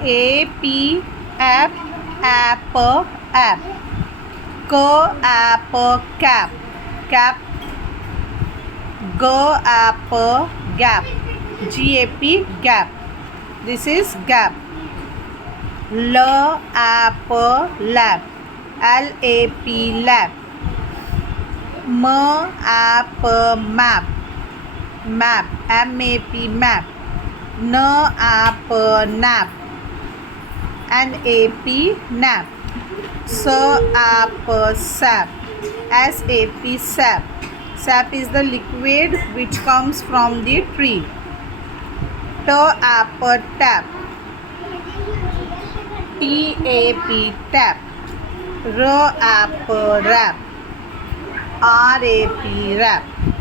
A-P, app, apple, app. Apple, cap, cap. Apple, gap. G-A-P, gap. This is gap. Apple, lap. L-A-P, lap. Apple, map. Map. M-A-P, map. Apple, nap. N-A-P, nap. Apple, sap. S-A-P, sap. Sap is the liquid which comes from the tree. Apple, tap. T-A-P, tap. Apple, wrap. R-A-P, wrap.